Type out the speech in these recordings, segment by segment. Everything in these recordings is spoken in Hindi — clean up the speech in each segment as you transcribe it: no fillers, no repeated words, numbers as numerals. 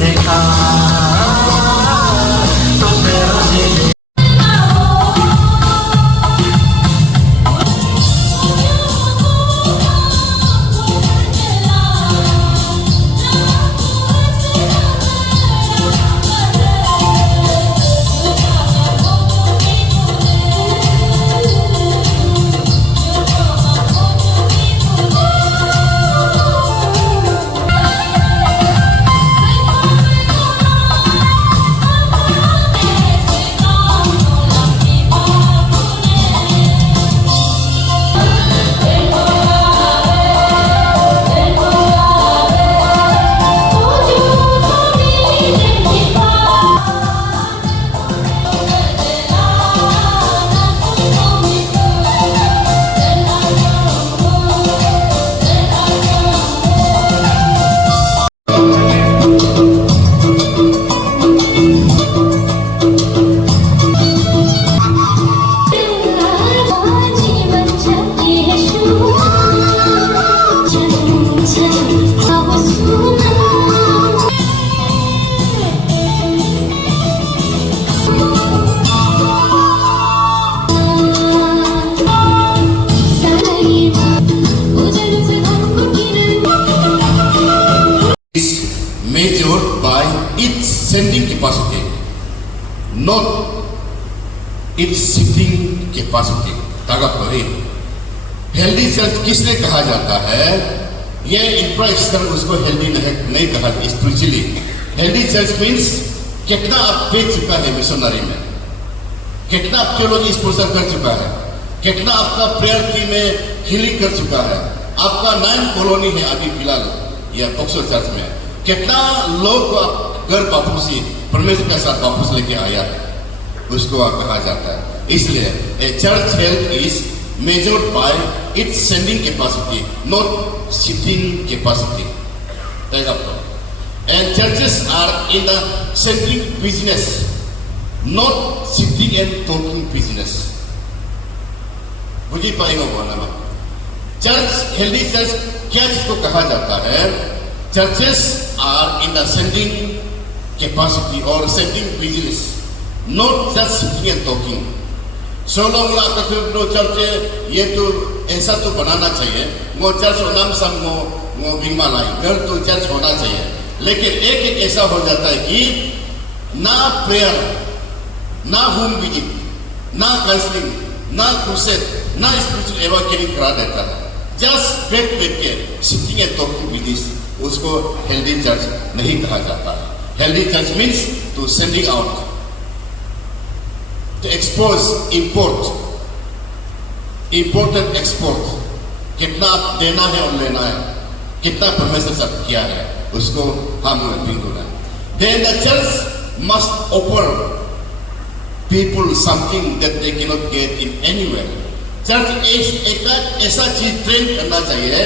देखा तो मेरा दिल measured by its sending capacity, not its sitting capacity. ताकतवरी हेल्दी चर्च किसने कहा जाता है? ये इंफ्रास्ट्रक्चर उसको हेल्दी नहीं कहा स्पिरिचुअली। हेल्दी चर्च मीन्स कितना आप दे चुका है मिशनरी में, कितना आप थियोलॉजी स्पॉन्सर कर चुका है, कितना आपका प्रेयर टीम में हीलिंग कर चुका है, आपका 9 कॉलोनी है अभी फिलहाल या बॉक्सर चर्च में, कितना लोग को आप घर वापसी परमेश्वर के साथ वापस लेके आया है, उसको आप कहा जाता है। इसलिए a church health is measured by its sending capacity, not sitting capacity. And churches are in the sending business, not sitting and talking business. बुझी पाएगा वो ना? चर्च हेल्दी चर्च क्या जिसको कहा जाता है? Churches are in the sending capacity or sending business, not just sitting and talking. Solang आपका तो चर्च ये तो ऐसा तो बनाना चाहिए, वो चर्च नाम सब वो बीमा लाई घर तो चर्च होना चाहिए, लेकिन एक ऐसा हो जाता है कि ना प्रेयर, ना होम विजिट, ना काउंसलिंग, ना क्रूसेड, ना स्पिरिचुअल एवाकेनिंग करा देता है, जस्ट बैठ के sitting and talking with this, उसको हेल्दी चर्च नहीं कहा जाता। Healthy church means to sending out, to expose, import and export, कितना देना है और लेना है, कितना परमेश्वर सब किया है, उसको हम बिल्कुल है। Then the church must offer people something that they cannot get in anywhere. Church एक ऐसा चीज ट्रेन करना चाहिए,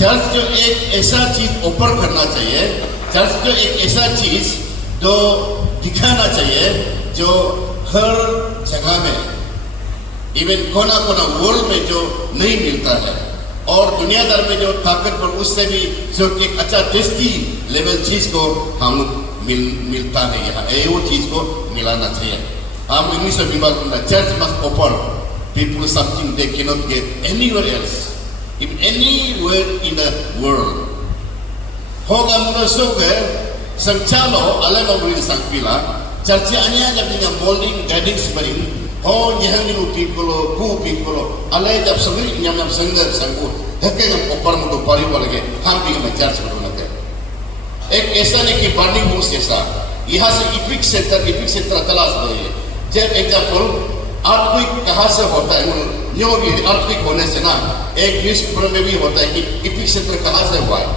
चर्च जो एक ऐसा चीज ऑफर करना चाहिए, चर्च जो एक ऐसा चीज जो दिखाना चाहिए जो हर जगह में, इवन कोना कोना वर्ल्ड में जो नहीं मिलता है, और दुनियादार में जो ताकतवर उससे भी जो एक अच्छा टेस्टी लेवल चीज को हम मिलता है, यहाँ वो चीज को मिलाना चाहिए। हम इंग्लिश में बात करना, church must offer people something they can not gate anywhere else, in anywhere in the world. होगा मुझे संचालो अलग अलग संपीला चर्चा अन्य जब दिन मोल्डिंग गाइडिंग स्परिंग हो यह मिलू पीपलो कू पीपलो अलग जब सभी नियम संगत संगो धक्के हम ऊपर मुझे पारी वाले के हम भी हमें चर्च में होना है। एक ऐसा नहीं कि बर्निंग बुश जैसा यहाँ से इपिक सेंटर तलाश रही है। जब एग्जाम्पल अर्थक्वेक कहाँ से होता है, न्यू भी अर्थक्वेक होने से ना एक न्यूज़पेपर में भी होता है कि इपिक सेंटर कहाँ से हुआ है,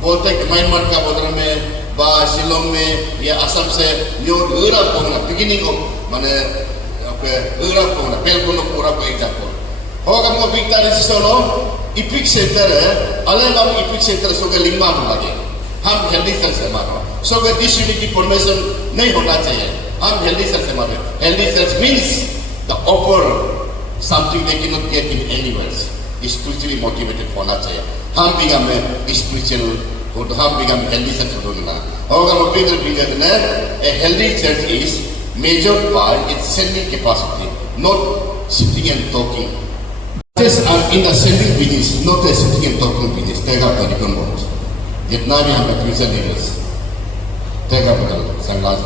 बोलते हैं कि म्यांमार का बॉर्डर में बा शिलोंग में या असम से न्यू यूरोप को ना बिगिनिंग ऑफ माने यूरोप को ना पेलकोनो पूरा को एग्जाम्पल होगा वो बिगता रिसोलो इपिक सेंटर है, अलग अलग इपिक सेंटर सो के लिंगा होना चाहिए, हम हेल्दी सेंटर से मानो सो के डिसयूनिटी फॉर्मेशन नहीं होना चाहिए, हम हेल्दी सेंटर से मानो। Healthy centre means the offer something they can not get in anywhere, spiritually motivated होना चाहिए। हम भी हमें स्पिरिचुअल और हम become healthy church होना और हम Peter बिगड़ ने a healthy church is measured by its sending capacity, not sitting and talking. Churches are in the sending business, not a sitting and talking business. तेगा पर निकल मत. जितना भी हमें Christian leaders तेगा बदल संलास.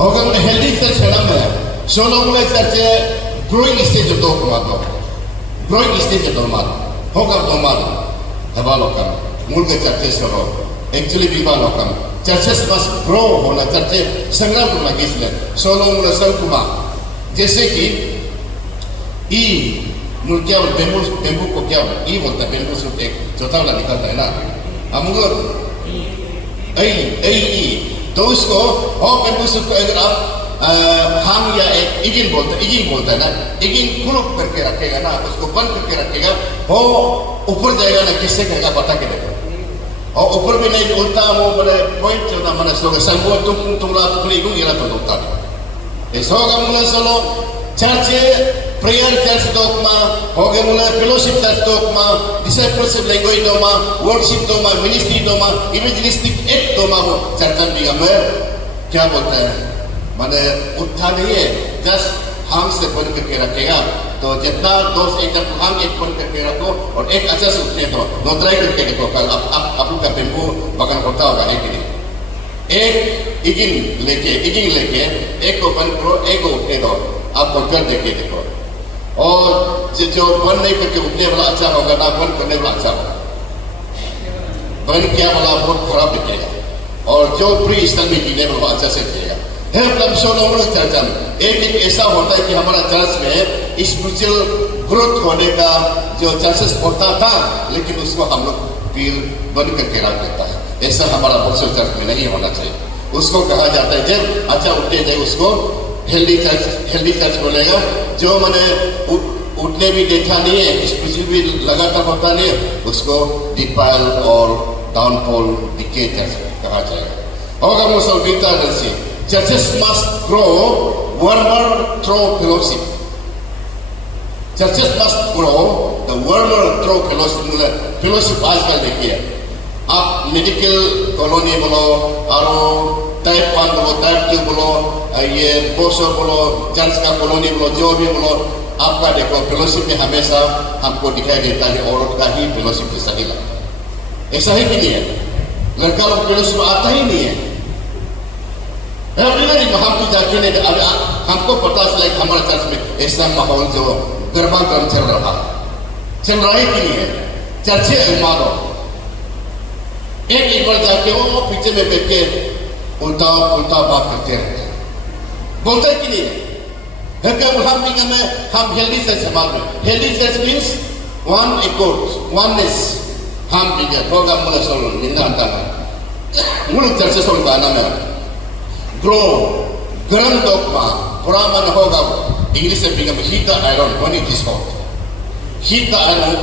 और हम healthy church है ना सोलो मुले चर्च growing stage तो कुमार growing stage तो मार होगा तो मार हवालों मूल के चर्चे सरो एक्चुअली विवाह लोकम चर्चेस मस्ट ग्रो होना चर्चे संग्राम करना किसले सोलो मूल संकुमा जैसे कि ई मूल क्या बेम्बू बेम्बू को क्या ई बोलता है बेम्बू से एक चौथा वाला निकलता है ना अमुगो ई तो उसको और बेम्बू से को अगर आप हम या एक इगिन बोलता है ना इगिन कुलुप करके रखेगा ना उसको बंद करके रखेगा वो ऊपर जाएगा ना किससे करेगा पता के देखो और ऊपर भी नहीं उल्टा वो बड़े पॉइंट जो ना मने स्लोगन संगो तुमला तुमले इगुन ये ना तो होता है ऐसा होगा मुले सोलो चर्च प्रेयर चर्च डॉगमा हो गए मुले fellowship church dogma discipleship language dogma worship dogma ministry dogma evangelistic act dogma वो चर्च में क्या बोलते हैं माने उठा नहीं है जस्ट हम से बन करके रखेगा तो जितना दोस्त एक जब हम एक बन करके रखो और एक अच्छा से उठने दो नोटराई करके देखो कल आप लोग का बेम्बू बगन होता होगा है कि नहीं एक इगिन लेके एक को बंद करो एक को उठने दो आपको कर देके देखो और जो बंद नहीं करके उठने वाला अच्छा होगा ना बंद करने वाला अच्छा होगा बंद किया वाला बहुत खराब दिखेगा और जो प्री स्टल में जीने वाला अच्छा से दिखेगा चर्च एक ऐसा होता है कि हमारा चर्च में स्पिरिचुअल ग्रोथ होने का जो चांसेस होता था लेकिन उसको हम लोग फिर बंद करके रख देता है ऐसा हमारा बहुत चर्च में नहीं होना चाहिए उसको कहा जाता है जब अच्छा उठते जाए उसको हेल्दी चर्च बोलेगा जो मैंने उठने भी देखा नहीं है स्पिरिचुअल भी लगातार होता नहीं है उसको डिपाइल और डाउनफॉल डिके चर्च कहा जाएगा और हम उसको बीता से churches must grow warmer through fellowship. Churches must grow the warmer through fellowship. Fellowship आजकल देखिए आप मेडिकल कॉलोनी बोलो और टाइप 1 बोलो टाइप 2 बोलो ये बोसो बोलो चर्च का कॉलोनी बोलो जो भी बोलो आपका देखो फेलोशिप में हमेशा हमको दिखाई देता है औरत का ही फेलोशिप जैसा ही लगता है ऐसा ही नहीं है लड़का लोग फेलोशिप आता ही नहीं है हम तो जाके नहीं हमको पता चला कि हमारे चर्च में ऐसा माहौल जो गर्मागर्म चल रहा कि नहीं है चर्चे मानो एक बार जाके वो पीछे में बैठ के उल्टा बात करते रहते हैं बोलते हैं कि नहीं है हम हेल्दी चर्च समाज में healthy church means one accord oneness हम भी होगा मुझे सोलो निंदा अंतर मुझे चर्च सोल का नाम है ग्रो गर्म डॉगमा पूरा मन होगा इंग्लिश में become heat the iron when it is hot heat the iron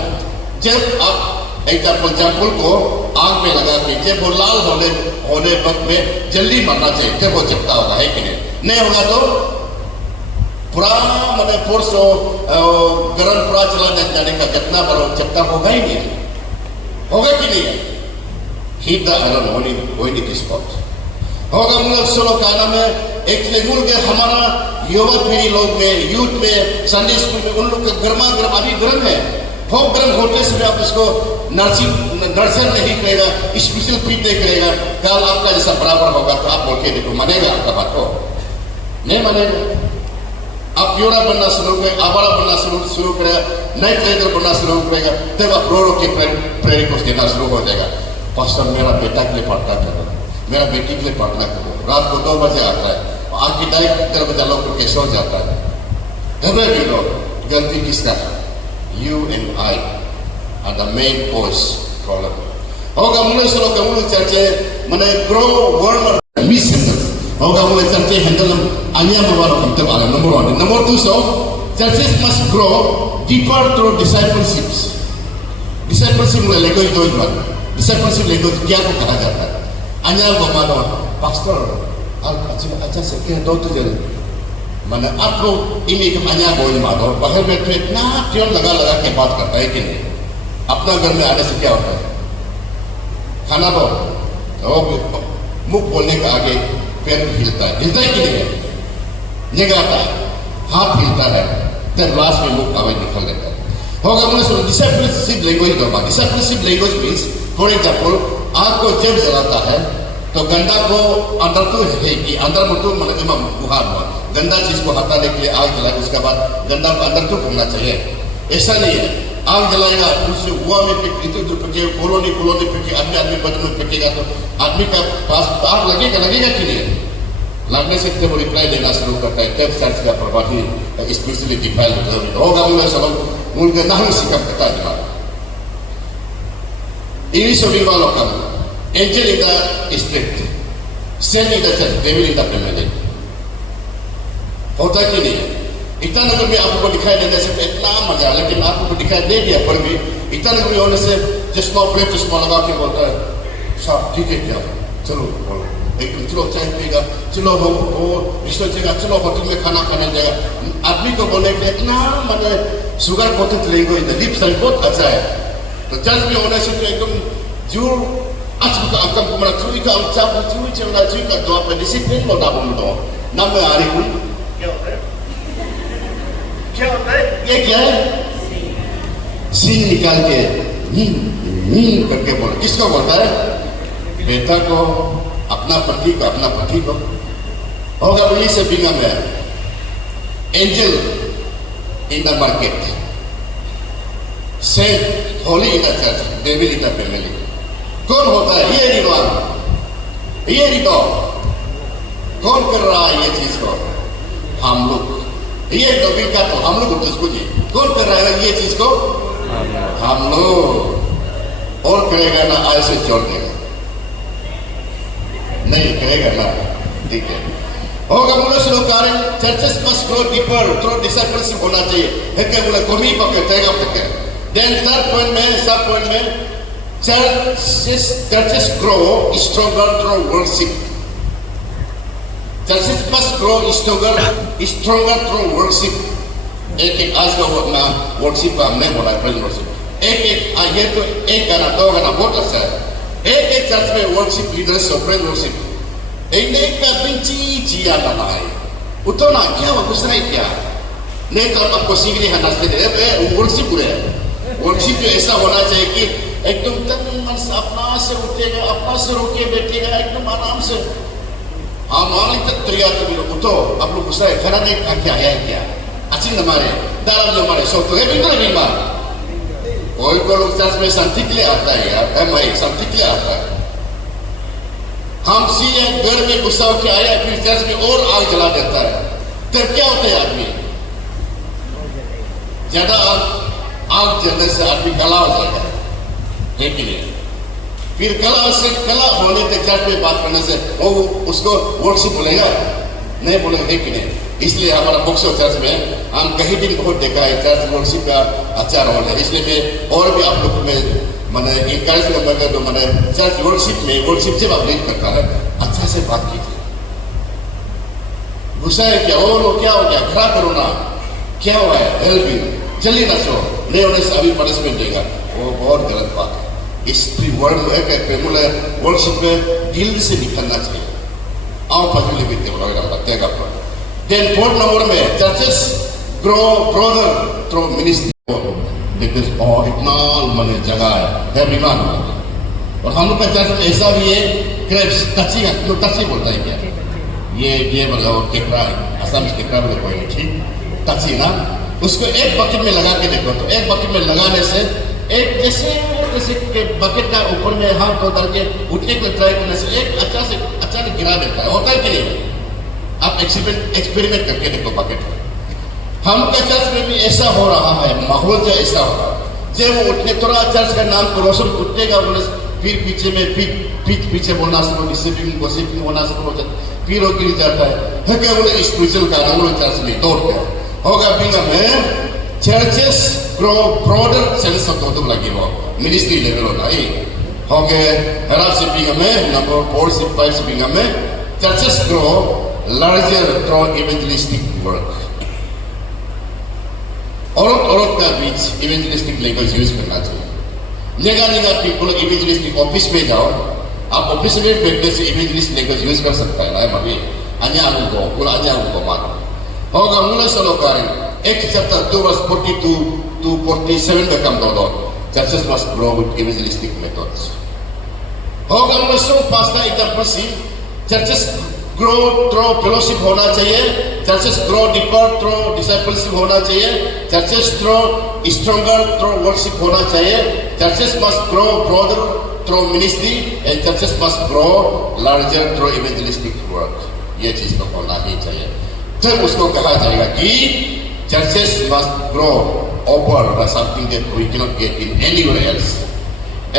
जब आप एग्जाम्पल को आग में लगा के जब वो लाल होने वक्त में जल्दी मरना चाहिए जब वो जपता होगा है कि नहीं होगा तो पूरा मैंने फोर्स गर्म पूरा चला जाने का जितना बड़ा जपता होगा ही नहीं होगा कि नहीं heat the iron when it is hot होगा मुझे सोलो का नाम है एक्चुअली के हमारा युवा पीढ़ी लोग में यूथ में संडे स्कूल में उन लोग का गर्मा गर्म अभी गर्म है बहुत गर्म होते से आप उसको नर्सर नहीं करेगा स्पेशल फीड नहीं करेगा कल आपका जैसा बराबर होगा तो आप बोल के देखो मानेगा आपका बात को नहीं मानेगा आप प्योरा बनना शुरू करेगा आवारा बनना शुरू करेगा नए ट्रेडर बनना शुरू करेगा तब आप रो के प्रेरित को देना शुरू हो जाएगा पास्टर मेरा बेटा के लिए प्रार्थना करो मेरा बेटी के लिए प्रार्थना करो रात को 2 बजे आता है आग की डाइट 3 बजे लोग करके सो जाता है हमें भी लोग गलती किसका है you and I R the main cause problem होगा मुझे सोलो का मुझे चर्चे मैंने ग्रो वर्ड मिशन होगा मुझे चर्चे हैंडल अन्य मवार करते वाला नंबर 1 नंबर 2 सो churches must grow deeper through discipleship में लैंग्वेज दो बार discipleship लैंग्वेज क्या को कहा जाता है अन्य मानो पास्टर अच्छा से क्या दो तुझे मैंने आप लोग इन्हीं के अन्य बोल मानो बाहर में तो इतना ट्यून लगा के बात करता है कि नहीं अपना घर में आने से क्या होता है खाना दो, तो मुख बोलने के आगे पैर हिलता है कि नहीं है, निगाहता है, हाथ हिलता है, तब लास्ट में मुख आवाज निकल लेता है। होगा मुझे सुनो, डिसिप्लिनशिप लैंग्वेज दो। डिसिप्लिनशिप लैंग्वेज मीन्स फॉर एग्जाम्पल आग को जब जलाता है तो गंदा को अंदर तो है कि अंदर में तो मतलब इमाम बुहार हुआ गंदा चीज को हटाने के लिए आग जलाए, उसके बाद गंदा को अंदर तो करना चाहिए। ऐसा नहीं है, आग जलाएगा उससे हुआ में इधर उधर फेंके, कॉलोनी फेंके, आदमी बदन में फेंकेगा तो आदमी का पास आग लगेगा कि नहीं? लगने से वो रिप्लाई देना शुरू करता है, तब चर्च का प्रभावी स्पेशली डिफाइल होगा। मुझे सब मुझे ना ही सिकम करता है। ini saudara lokal, angel in the street, saint in the church, devil in the family. होता कि नहीं? इतना नगर में आपको दिखाई देने से तो इतना मजा, लेकिन आपको दिखाई दे दिया पर भी इतना नगर में होने से चश्मा प्लेट चश्मा लगा के बोलता है साहब ठीक है क्या, चलो बोलो एक चलो चाय पिएगा, चलो वो रिश्ते जाएगा, चलो होटल में खाना खाने जाएगा। आदमी को बोलने के लिए इतना मतलब sugar coated language the lips बहुत अच्छा है। तो चर्च में होने से तो एकदम जोर अच्छा का अकम को मना चुई का चाप चुई चलना चुई का दो पे डिसिप्लिन लो ना बोल दो ना मैं आ रही हूँ। क्या होता है ये क्या है? सीन निकाल के करके बोल, किसको बोलता है? बेटा को, अपना पति को होगा। वही से बिना में angel in the market, saint holy in the church, devil in the family. कौन होता है ये रिवाज, ये रितो कौन कर रहा है ये चीज को? हम लोग। ये डेविल का तो हम लोग उसको जी कौन कर रहा है ये चीज को? हम लोग। और करेगा ना ऐसे छोड़ देगा, नहीं करेगा ना, ठीक है। होगा मुझे सुनो कारण churches must grow deeper through discipleship होना चाहिए है क्या? बोले कमी पकड़ जाएगा पकड़। देन थर्ड पॉइंट में, सब पॉइंट में churches grow stronger through worship. Churches must grow stronger through worship. एक आज का अपना वर्शिप का हमने बोला है, प्रेज वर्शिप। एक ये तो एक गाना दो गाना बहुत अच्छा है। एक चर्च में वर्शिप लीडर्स और प्रेज वर्शिप एक का बिंची जिया लगा है, उतना क्या वो कुछ नहीं क्या नहीं तो आपको सीखने है नाचते दे वर्शिप पूरे वर्शिप जो ऐसा होना चाहिए कि एकदम तन मन से अपना से उठेगा, अपना से रोके बैठेगा एकदम आराम से। मान तक त्रिया तो उठो आप लोग गुस्सा है खाना नहीं खा के आया है क्या? अच्छी हमारे दाराम जो हमारे सो तो है बिल्कुल नहीं बात। कोई को लोग चर्च में शांति के लिए आता है यार, मैं शांति के लिए आता है। हम सीधे घर में गुस्सा होकर आया फिर चर्च में और आग जला देता है, तब क्या होता है आदमी? ज्यादा आग जलने से आदमी गला हो जाएगा है कि नहीं? फिर कला होने तक चर्च में बात करने से वो उसको वर्शिप बोलेगा नहीं बोलेगा है कि नहीं? इसलिए हमारा बक्सो चर्च में हम कहीं भी बहुत देखा है चर्च वर्शिप का अच्छा रोल है। इसलिए मैं और भी आप लोग में मैंने इनकरेज करना तो मैंने चर्च वर्शिप जब आप लीड करता है अच्छा से बात कीजिए। गुस्सा है क्या? वो लोग क्या हो गया, खड़ा करो ना, क्या हुआ है, हेल्पिंग जल्दी ना सो नहीं होने से अभी पनिशमेंट देगा, वो बहुत गलत बात है। इस वर्ड में कहते हैं वर्शिप में दिल से निकलना चाहिए। आओ पहले भी त्याग पर। देन फोर्थ नंबर में churches grow brother through ministry. और इतना मन जगह है विमान और हम लोग का चर्च में ऐसा भी है क्रेप्स टची है, लोग टची बोलता है क्या ये मतलब केकड़ा असम केकड़ा बोले कोई नहीं टची ना, उसको एक बकेट में लगा के देखो तो एक बकेट में लगाने से एक जैसे के बकेट का ऊपर में हाथ को करके उठने के लिए ट्राई करने से एक अचानक गिरा देता है, होता है कि नहीं? आप एक्सपेरिमेंट करके देखो बकेट में। हम का चर्च में भी ऐसा हो रहा है, माहौल जो ऐसा हो रहा है जब वो उठने थोड़ा चर्च का नाम को रोशन उठेगा फिर पीछे में पीछे बोलना शुरू डिसिप्लिन होना शुरू हो जाता है, फिर वो गिर जाता है क्या बोले स्पिरिचुअल का वो चर्च में दौड़ गया होगा बिंगा में। Churches grow broader sense of दोनों लगी वो मिनिस्ट्री लेवल होना ही हो गए। हरा से बिंगा में नंबर 4 से 5 से बिंगा में churches grow larger through evangelistic work. औरत का बीच इवेंजलिस्टिक लैंग्वेज यूज करना चाहिए। निगा पीपल इवेंजलिस्ट ऑफिस में जाओ, आप ऑफिस में बैठने से इवेंजलिस्ट लैंग्वेज यूज कर सकता है ना भाभी अन्य आगुको पुला अन्य आगुको मानो होगा मुले सलो कारण एक chapter 2 verse 42 to 47 में कम दो churches must grow with evangelistic methods होगा मुले सो पास्ता एग्जांपल सी churches grow through fellowship होना चाहिए, churches grow deeper through discipleship होना चाहिए, churches grow stronger through worship होना चाहिए, churches must grow broader through ministry and churches must grow larger through evangelistic work. ये चीज तो होना ही चाहिए। तब उसको कहा जाएगा कि churches must grow over by something that we cannot get in anywhere else.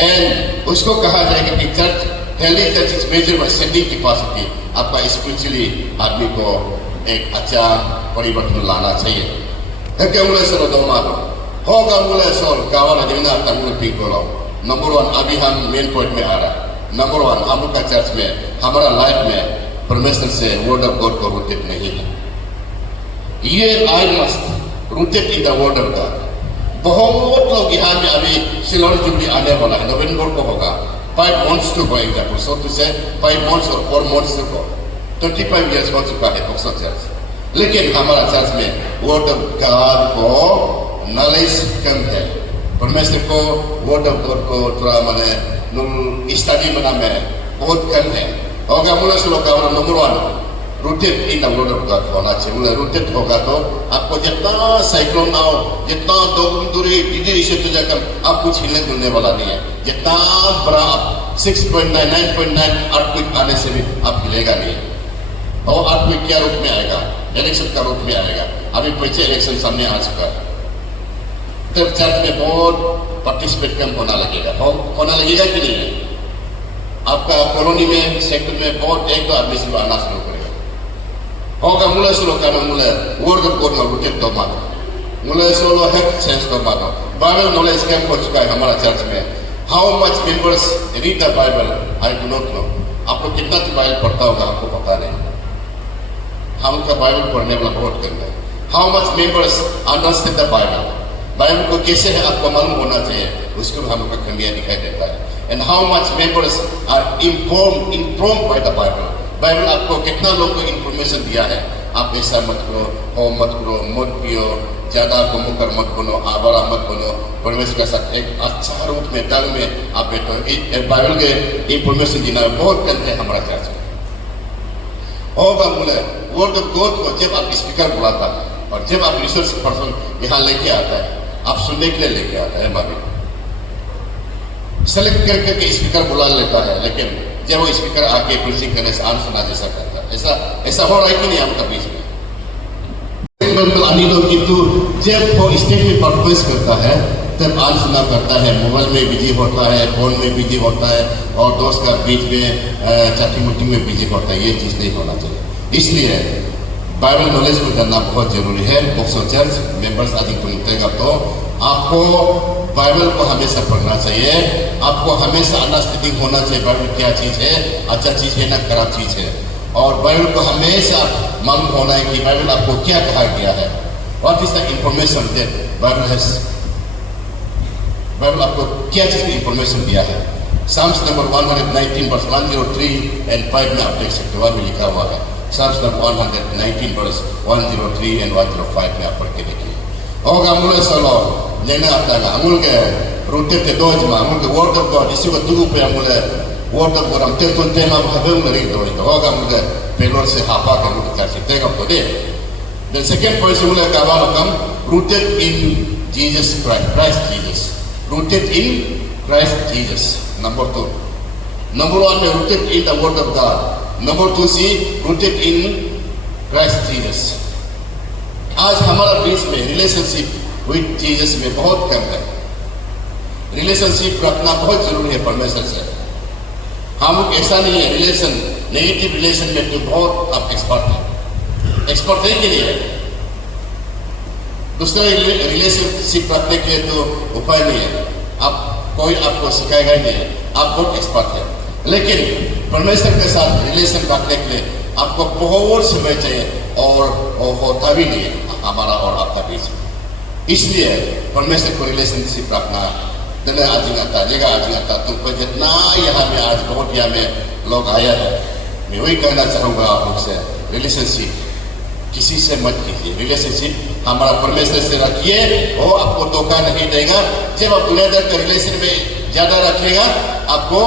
And उसको कहा जाएगा कि church healthy church is measured by sending capacity. आपका spiritually आदमी को एक अच्छा परिवर्तन लाना चाहिए। क्या मुले सर दो मारो होगा मुले सर कावाना जिन्ना तंगुल पिकोलो नंबर 1 अभी हम मेन पॉइंट में आ रहा है। नंबर 1 हम लोग का चर्च में हमारा लाइफ में परमेश्वर से वर्ड ऑफ गॉड को रूटेड नहीं है। ये I must rooted in the word of God. बहुत लोग यहाँ में अभी सिल्वर जुबली आने वाला है, नवंबर को होगा 5 months to go example so to say 5 months और 4 months to go 25 years हो चुका है बक्सर चर्च। लेकिन हमारा चर्च में वर्ड ऑफ गॉड को नॉलेज कम है। परमेश्वर को वर्ड ऑफ गॉड को थोड़ा मैंने स्टडी बना में बहुत कम है। होगा मुला सुलो का number 1 rooted in the word of God होना चाहिए। मुला रूटेड होगा तो आपको जितना साइक्लोन आओ, जितना दूरी बिजली से तुझे कम आपको हिलने डुलने वाला नहीं है। जितना बड़ा 6.9 9.9 अर्थक्वेक आने से भी आप हिलेगा नहीं। और अर्थक्वेक क्या रूप में आएगा? इलेक्शन का रूप में आएगा। अभी पीछे इलेक्शन सामने आ चुका है, तब चर्च में बहुत पार्टिसिपेट कम होना लगेगा कि नहीं है? आपका कॉलोनी में सेक्टर में बहुत एक दो आदमी से आना शुरू करेगा। होगा मुले सोलो का मुले वर्ड ऑफ गॉड में रूटेड दो मानो मुले सोलो हेल्थ सेंस दो मानो बाइबल नॉलेज कैंप हो चुका है हमारा चर्च में। How much members read the Bible I do not know. आप लोग कितना बाइबल पढ़ता होगा आपको पता नहीं। हम लोग का बाइबल पढ़ने वाला बहुत कम है। How much members understand the Bible. Bible को कैसे है आपको मालूम होना चाहिए, उसको हम लोग का कमियां दिखाई देता है। And how much members are informed by the Bible. Bible आपको कितना लोगों को इंफॉर्मेशन दिया है, आप ऐसा मत करो, हो मत करो, मत पियो, ज्यादा घूमो कर मत बनो, आवारा मत बनो। परमेश्वर के साथ एक अच्छा रूप में दल में आप बैठो। बाइबल के इंफॉर्मेशन देना बहुत कम है हमारा चर्च में। होगा बोले वर्ड ऑफ गॉड को जब आप स्पीकर बुलाता है और जब आप रिसर्च पर्सन यहाँ लेके आता है, आप सुनने के लिए लेके आता है बाबी सेलेक्ट करके स्पीकर बुला लेता है, लेकिन जब वो स्पीकर आके प्रीचिंग करने से आन सुना जैसा करता है, ऐसा हो रहा है कि नहीं आपका बीच में? जब वो स्टेज में परफॉर्मेंस करता है तब आन सुना करता है, मोबाइल में बिजी होता है, फोन में बिजी होता है और दोस्त का बीच में चाटी मुट्टी में बिजी होता है। ये चीज़ नहीं होना चाहिए। इसलिए बाइबल नॉलेज को जानना बहुत जरूरी है। बॉक्सर चर्च मेंबर्स आदि को निकलेगा तो आपको बाइबल को हमेशा पढ़ना चाहिए। आपको हमेशा अंडरस्टैंडिंग होना चाहिए बाइबल क्या चीज़ है, अच्छा चीज़ है ना खराब चीज़ है। और बाइबल को हमेशा मालूम होना है कि बाइबल आपको क्या कहा गया है। What is the information that Bible has. Bible आपको क्या चीज़ की इंफॉर्मेशन दिया है। साम्स नंबर 119 वर्स 103 एंड 5 में आप देख सकते हो, वहाँ भी लिखा हुआ है। साम्स नंबर 119 वर्स 103 एंड 105 में आप पढ़ के देखिए। होगा मुले सलो लेना आता है अमूल के रूटे ते दो जमा अमूल के वर्ड ऑफ गॉड इसी को तुगु पे अमूले वर्ड ऑफ गॉड हम ते तो तेमा भावे उन्हें दो तो होगा मुले पेलोर से हापा के मुले चाची तेगा तो दे। Then second point Mule कावालो come rooted in Jesus Christ Jesus, rooted in Christ Jesus. Number 2. Number 1 में rooted in the word of God. Number 2 C rooted in Christ Jesus. आज हमारा बीच में रिलेशनशिप विद जीसस में बहुत कम है। रिलेशनशिप रखना बहुत जरूरी है परमेश्वर से। हम लोग ऐसा नहीं है रिलेशन नेगेटिव रिलेशन में तो बहुत आप एक्सपर्ट हैं। एक्सपर्ट है कि नहीं है? दूसरा रिलेशनशिप रखने के लिए तो उपाय नहीं है, आप कोई आपको सिखाएगा ही नहीं है, आप बहुत एक्सपर्ट है। लेकिन परमेश्वर के साथ रिलेशन रखने के लिए आपको बहुत समय चाहिए और होता भी नहीं है हमारा और आपका बीच में। इसलिए परमेश्वर को रिलेशनशिप रखना दिन आज आता जगह आज आता तुमको जितना यहाँ में आज बहुत यहाँ में लोग आया है, मैं वही कहना चाहूँगा आप लोग से, रिलेशनशिप किसी से मत कीजिए। रिलेशनशिप हमारा परमेश्वर से रखिए, वो आपको धोखा नहीं देगा। जब आप दुनियादार के रिलेशन में ज्यादा रखेगा, आपको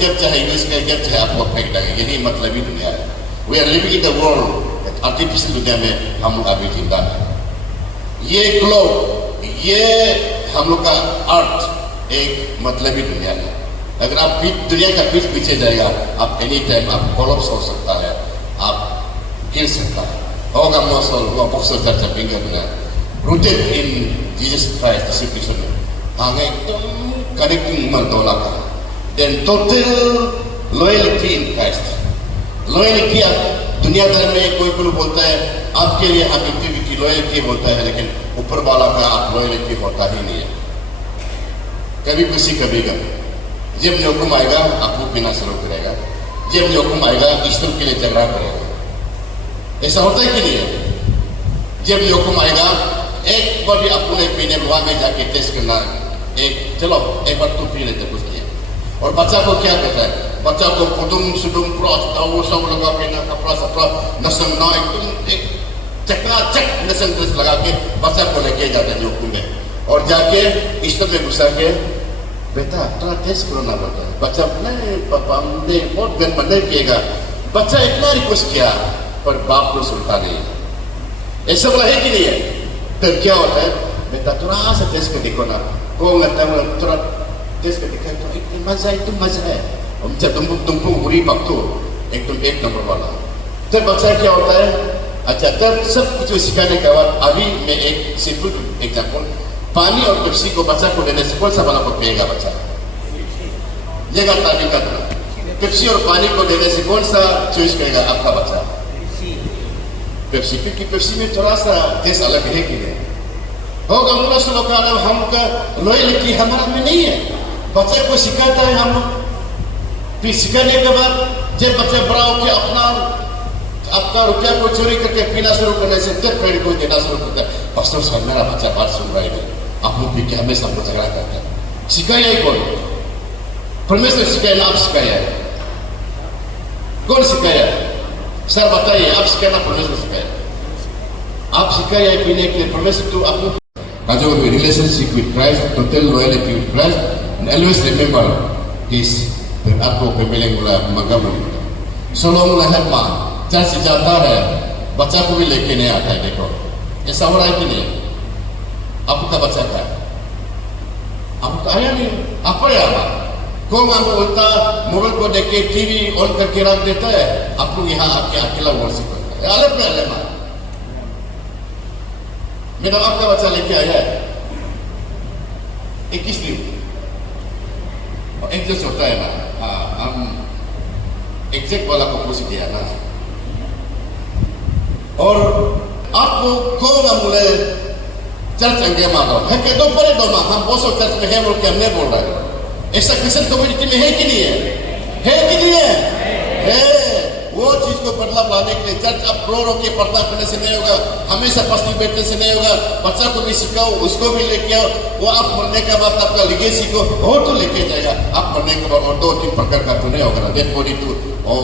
जब चाहे यूज करें, जब चाहे आपको फेंक देगा। यही मतलब ही दुनिया है। We are living in the world, artificial दुनिया में हम लोग अभी जिंदा है। ये ग्लोब, ये हम लोग का अर्थ एक मतलबी दुनिया है। अगर आप दुनिया का पीछे जाएगा, आप एनी टाइम आप कोलैप्स हो सकता है, आप गिर सकता है। होगा मौसम हुआ बक्सर चर्चा पिंगा बना rooted in Jesus Christ discipline में हमें एकदम कनेक्टिंग मन दोला का then total loyalty in Christ. Loyalty दुनियादार में कोई बोलता है आपके लिए हम एक्टिविटी लॉयल्टी बोलता है, लेकिन ऊपर वाला का आप लॉयल्टी होता ही नहीं है। कभी खुशी कभी गम, जब हुक्म आएगा आपको बिना शुरू करेगा, जब हुक्म आएगा ईश्वर के लिए झगड़ा करेगा। ऐसा होता है कि नहीं है? जब हुक्म आएगा एक बार भी अपने पीने वहां में जाके टेस्ट करना, एक चलो एक बार तू पी लेते कुछ नहीं। और बच्चा को क्या कहता है? बच्चा को पुदुम सुदुम वो सब लगा के ना कपड़ा सपड़ा नसंग ना एकदम एक चकाचक नसंग ड्रेस लगा के बच्चा को लेके जाते हैं हुक्म में, और जाके ईश्वर में घुसा के बेटा थोड़ा टेस्ट करो ना बेटा। बच्चा नहीं पापा हमने बहुत गर्म नहीं किएगा। बच्चा इतना रिक्वेस्ट किया पर बाप को सुनता नहीं। ऐसा बोला है कि नहीं है? फिर क्या होता है? बेटा थोड़ा सा टेस्ट कर देखो ना, को लगता है थोड़ा टेस्ट कर दिखाए तो एकदम मजा है, तुम मजा है। हम जब तुमको बुरी पकतो एकदम एक नंबर वाला, तब बच्चा क्या होता है? अच्छा, तब सब कुछ सिखाने के बाद अभी मैं एक सिंपल एग्जाम्पल, पानी और पेप्सी को बच्चा को देने से कौन सा वाला को पिएगा बच्चा? ये तारीफ का पेप्सी और पानी को देने से कौन सा चॉइस करेगा आपका बच्चा? पेप्सी, क्योंकि पेप्सी में थोड़ा सा टेस्ट अलग है कि नहीं? होगा मुला से लोग हम का लॉयल्टी हमारा में नहीं है। बच्चे को सिखाता है हम लोग, फिर सिखाने के बाद जब बच्चा बड़ा होकर अपना आपका रुपया को चोरी करके पीना शुरू करने से तब पेड़ को देना शुरू करता है। बस्तों से मेरा बच्चा बात सुन रहा है, आप लोग भी क्या हमेशा हमको झगड़ा करते हैं? सिखाया ही कौन? परमेश्वर सिखाया ना आप सिखाया है? कौन सिखाया है? सर बताइए, आप सिखाना परमेश्वर सिखाया? आप सिखाया है पीने के लिए परमेश्वर तो आप Raja will be relationship with Christ, total loyalty with Christ, and always remember this. फिर आपको पहले बोला मगम सोलो मुला है माँ चर्च जाता है, बच्चा को भी लेके नहीं आता है। देखो ऐसा हो रहा है कि नहीं? आपका बच्चा का आपको आया नहीं, आप आया कौन आपको बोलता मोबाइल को देख के टीवी ऑन करके रख देता है, आप लोग यहाँ आके अकेला वर्शिप करता है। अलग पे अलग मेरा आपका बच्चा लेके आया है 21 दिन और एडजस्ट होता है ना। हाँ, हम एग्जैक्ट वाला को पूछ दिया ना। और आपको कौन बोले चर्च अंगे मारो है के दो परे दो हम बहुत चर्च में है बोल के हमने बोल रहा है। ऐसा क्रिश्चियन कम्युनिटी में है कि नहीं है? है कि नहीं है? वो चीज को बदलाव लाने के लिए चर्च अब रो रो के पर्दा करने से नहीं होगा, हमेशा पस्ती बैठने से नहीं होगा। बच्चा को भी सिखाओ, उसको भी लेके आओ। वो आप मरने के बाद आपका लिगेसी को और तो लेके जाएगा। आप मरने के बाद और 2-3 प्रकार का तो नहीं होगा, डेड बॉडी तो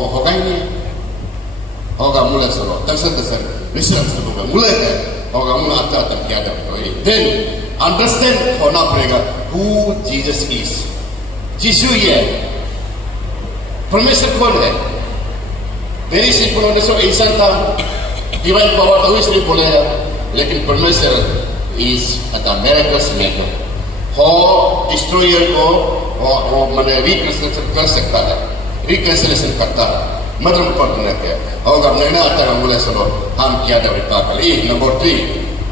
होगा ही नहीं। होगा मुले सरो दर्शन विश्राम होगा मुले है होगा मुला आता क्या देन अंडरस्टैंड होना पड़ेगा हु जीसस इज। जीसू ये परमेश्वर कौन है? वेरी सिंपल होने से इंसान था, डिवाइन पावर था इसलिए बोले, लेकिन परमेश्वर इज द मिरेकल्स मेकर। हो डिस्ट्रॉयर को वो मैंने रिकंस्ट्रक्शन कर सकता है, रिकंसिलेशन करता है। मतलब पढ़ने के होगा नहीं आता है बोले सुनो हम क्या दे पाकल ई number 3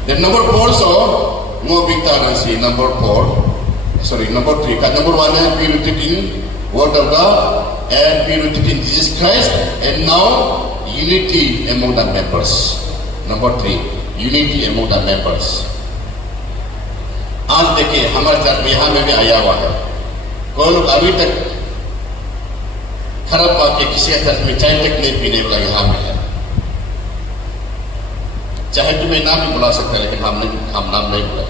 then number 4 so no victory number 4 sorry number 3 का number 1 है be rooted in word of God and be rooted in Jesus Christ and now unity among the members. Number 3 unity among the members. आज देखिए हमारे चर्च में यहाँ में भी आया हुआ है कोई लोग अभी तक खराब बात के किसी चर्च में चाय तक नहीं पीने वाला यहाँ में है। चाहे तुम्हें नाम भी बुला सकते हैं लेकिन हम नाम नहीं बुलाए,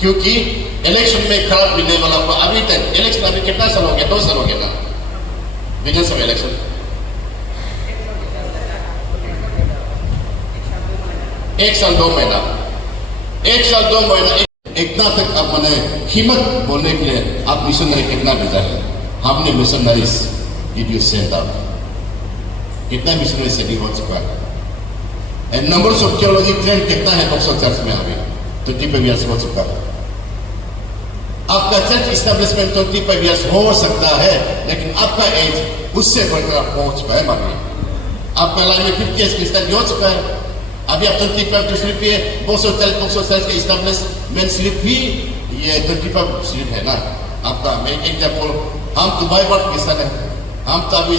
क्योंकि इलेक्शन में खराब मिलने वाला को अभी तक इलेक्शन अभी कितना साल हो गया? 2 साल हो गया ना विधानसभा इलेक्शन। 1 साल 2 महीना, 1 साल 2 महीना, इतना तक अब मैंने हिम्मत बोलने के लिए आप मिशनरी कितना भेजा है? हमने missionaries did you send out? कितना मिशनरी सेंडिंग हो चुका है? And numbers of theology trained कितना है बक्सर चर्च में? अभी 25 ईयर्स हो चुका है। आपका चर्च इस्टेब्लिशमेंट 25 ईयर्स हो सकता है, लेकिन आपका एज उससे बढ़कर पहुंच पाए मानिए। आपका लाइन में 50 ईयर्स क्रिस्टियन हो चुका है, अभी आप 25 टू स्लिप है। बक्सर चर्च के इस्टेब्लिशमेंट स्लिप भी ये 25 स्लिप है ना आपका। मैं एग्जाम्पल, हम तो बाइबल क्रिस्टियन है, हम तो अभी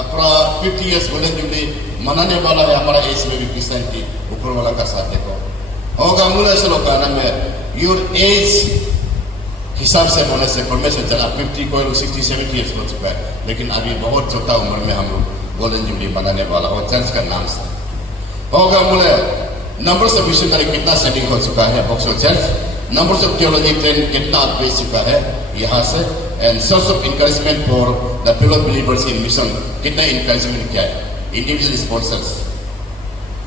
अपना 50 ईयर्स गोल्डन जुबली मनाने वाला है। हमारा एज में भी क्रिस्टियन की ऊपर वाला का साथ देखो होगा। मूल ऐसे लोग का नाम है योर एज हिसाब से बोलने से परमेश्वर चला 50 को 60-70 ईयर्स हो चुका है, लेकिन अभी बहुत छोटा उम्र में हम लोग गोल्डन जुबली मनाने वाला हो चर्च का नाम से होगा। मूल नंबर्स ऑफ मिशनरी कितना सेटिंग हो चुका है Buxar church, numbers of theology trained कितना बेच चुका है यहाँ से, and source of encouragement for the fellow believers in mission कितना इंकरेजमेंट क्या है? Individual sponsors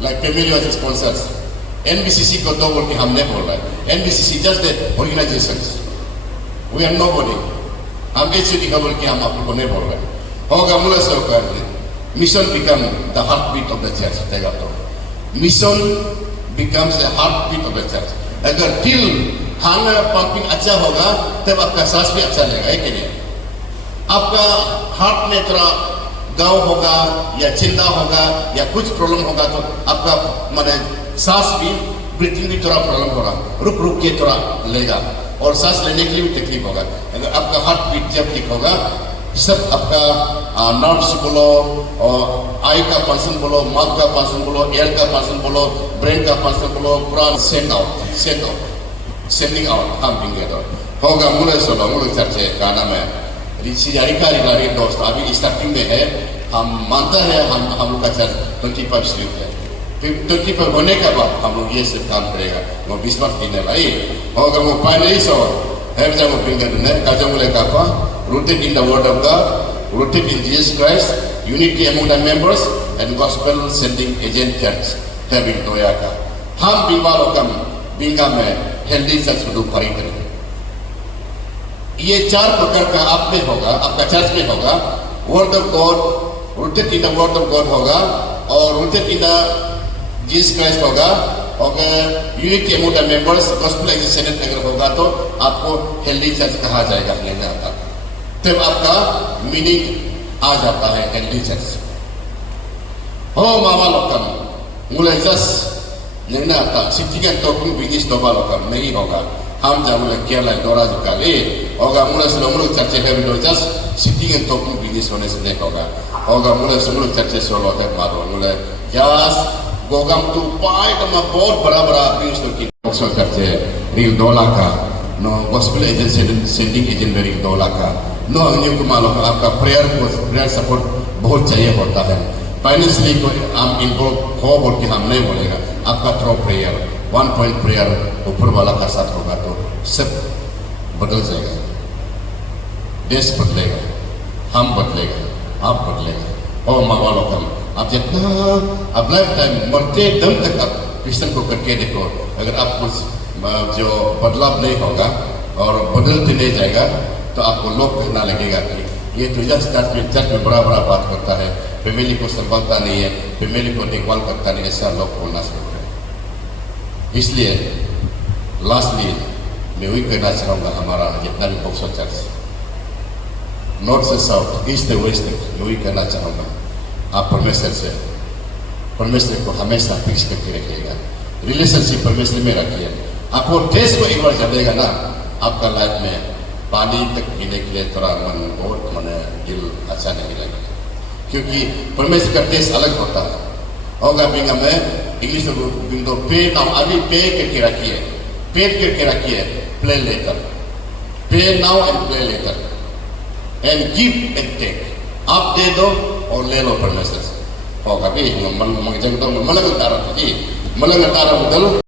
like family sponsors. NBCC को तो बोल के हम नहीं बोल रहे हैं, NBCC just organisations, we are nobody. हम एचडी का बोल के हम आप लोग को नहीं बोल रहे हैं होगा। मूल से होकर mission become the heartbeat of the church देगा तो mission becomes the heartbeat of the church. अगर दिल हार्ट पंपिंग अच्छा होगा तब आपका सांस भी अच्छा लगेगा, है कि नहीं? आपका हार्ट में थोड़ा गाँव होगा या चिंता होगा या कुछ प्रॉब्लम होगा तो आपका माने सांस भी ब्रीथिंग भी थोड़ा प्रॉब्लम होगा, रुक रुक के थोड़ा लेगा और सांस लेने के लिए भी तकलीफ होगा। अगर आपका हार्ट बीट जब ठीक होगा, सब आपका नर्व्स बोलो और आई का फंक्शन बोलो, माउथ का फंक्शन बोलो, एयर का फंक्शन बोलो, ब्रेन का फंक्शन बोलो, पूरा सेंडिंग आउट हम बिंगे तो होगा। मूल सोलो मूल चर्चे का नाम है रिगारी दोस्त। अभी स्टार्टिंग में है, हम मानता है हम लोग का चर्च 25 स्लिप है, फिर 25 होने के बाद हम लोग ये सब काम करेगा। वो बिस्मार्क देने लाई होगा वो पाने सो है जब वो बिंगे ने काजमुले कापा rooted in the word of God, rooted in Jesus Christ, unity among the members, and gospel sending agent church having Toyaka. हम बीमारों बिंगा में हेल्दी चर्च को परी करेंगे। ये 4 प्रकार का आप में होगा, आपका चर्च में होगा। Word of God, rooted in the word of God होगा, और rooted in the Jesus Christ होगा, और unity among the members, gospel एग्जीसेंट अगर होगा तो आपको हेल्दी चर्च कहा जाएगा। लेने आता तब आपका मीनिंग आ जाता है हेल्दी चर्च हो। मामा लोकम मुले जस लेने आता सिटीगन तो कुछ बिजनेस दोबा लोकम नहीं होगा। हम जब मुले क्या लाए दोरा जुका ले होगा। मुले से लोग चर्चे है विदो जस सिटीगन तो कुछ बिजनेस होने से नहीं होगा होगा। मुले से लोग चर्चे सोलो तक मारो मुले जस गोगम तू पाए तो मैं बहुत बड़ा बिजनेस तो की बक्सर चर्चे रिल $2 का no gospel agent sending agent में रिल $2 का नो अन्य को मालूम है। आपका प्रेयर सपोर्ट बहुत चाहिए होता है। फाइनेंशियली को हम इन्वॉल्व हो बोल के हम नहीं बोलेगा। आपका थ्रो प्रेयर 1 पॉइंट प्रेयर ऊपर वाला का साथ होगा तो सब बदल जाएगा, देश बदलेगा, हम बदलेगा, आप बदलेगा। और माँ वालों का आप जितना आप लाइफ टाइम मरते दम तक आप क्रिश्चियन को करके देखो, अगर आप कुछ जो बदलाव नहीं होगा और बदलते नहीं जाएगा तो आपको लोग कहना लगेगा कि ये तो चर्च में बड़ा बात करता है, फैमिली को संभालता नहीं है, फैमिली को देखभाल करता नहीं, ऐसा लोग बोलना शुरू करें। इसलिए लास्टली मैं वही कहना चाहूँगा, हमारा जितना भी बक्सर चर्च नॉर्थ से साउथ, ईस्ट से वेस्ट, मैं वही कहना चाहूँगा, आप परमेश्वर को हमेशा फिक्स करके रखिएगा। रिलेशनशिप परमेश्वर में रखिए। आपको टेस्ट को एक बार जमेगा ना, आपका लाइफ में पानी तक पीने के लिए थोड़ा मन बहुत मन दिल अच्छा नहीं लगेगा, क्योंकि परमेश्वर का टेस्ट अलग होता है। होगा बिंगा में इंग्लिश में बिंदो पे नाउ अभी पे करके रखिए, पेड करके रखिए, play later, pay now and play later and give and take. आप दे दो और ले लो परमेश्वर से। होगा भी मंगजंग तो मलंग तारा जी मलंग तारा बदल